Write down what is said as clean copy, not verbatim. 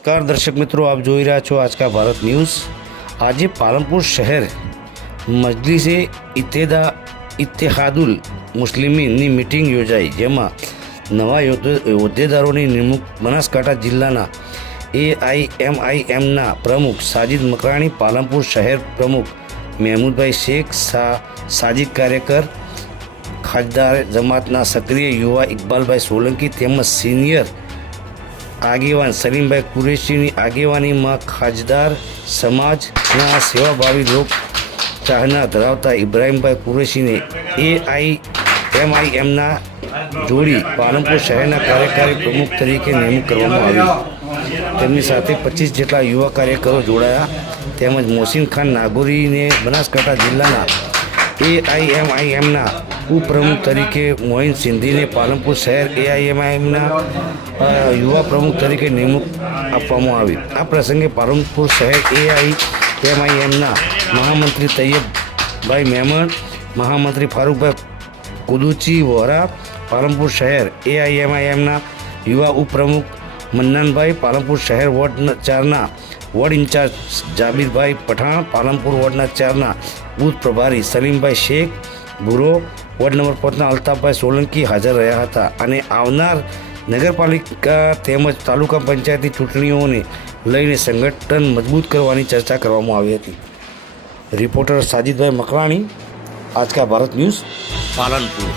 नमस्कार दर्शक मित्रों, आप જોઈ રહ્યા છો आज का भारत न्यूज़। આજે પાલનપુર શહેર મજલિસે ઇત્તેહાદુલ મુસ્લિમીનની મિટિંગ યોજાઈ, જેમાં નવા હોદ્દેદારોની નિમણૂક બનાસકાંઠા જિલ્લાના AIMIMના પ્રમુખ સાજિદ મકરાણી, પાલનપુર શહેર પ્રમુખ મહેમૂદભાઈ શેખ, સાજિદ કાર્યકર ખાજદાર જમાતના સક્રિય યુવા ઇકબાલભાઈ સોલંકી તેમજ સિનિયર આગેવાન સલીમભાઈ કુરેશીની આગેવાનીમાં ખાજદાર સમાજના સેવાભાવી લોક ચાહના ધરાવતા ઇબ્રાહીમભાઈ કુરેશીને AIMIMના જોડી પાલનપુર શહેરના કાર્યકારી પ્રમુખ તરીકે નિમણૂક કરવામાં આવી। તેમની સાથે 25 જેટલા યુવા કાર્યકરો જોડાયા। તેમજ મોહસિન ખાન નાગોરીને બનાસકાંઠા જિલ્લાના AIMIMના ઉપપ્રમુખ તરીકે મોહિન સિંધીને પાલનપુર શહેર AIMIMના યુવા પ્રમુખ તરીકે નિમણૂક આપવામાં આવી। આ પ્રસંગે પાલનપુર શહેર AIMIMના મહામંત્રી તૈયબભાઈ મેમણ, મહામંત્રી ફારૂકભાઈ કુદુચી વોરા, પાલનપુર શહેર AIMIMના યુવા ઉપપ્રમુખ મન્નાનભાઈ, પાલનપુર શહેર વોર્ડ 4ના વોર્ડ ઇન્ચાર્જ જાબીરભાઈ પઠાણ, પાલનપુર વોર્ડના 4ના બૂથ પ્રભારી સલીમભાઈ શેખ ભૂરો, વોર્ડ નંબર 5ના અલ્તાફભાઈ સોલંકી હાજર રહ્યા હતા અને આવનાર નગરપાલિકા તેમજ તાલુકા પંચાયતી ચૂંટણીઓને લઈને સંગઠન મજબૂત કરવાની ચર્ચા કરવામાં આવી હતી। રિપોર્ટર સાજિદભાઈ મકરાણી, आज का भारत न्यूज़, पालनपुर।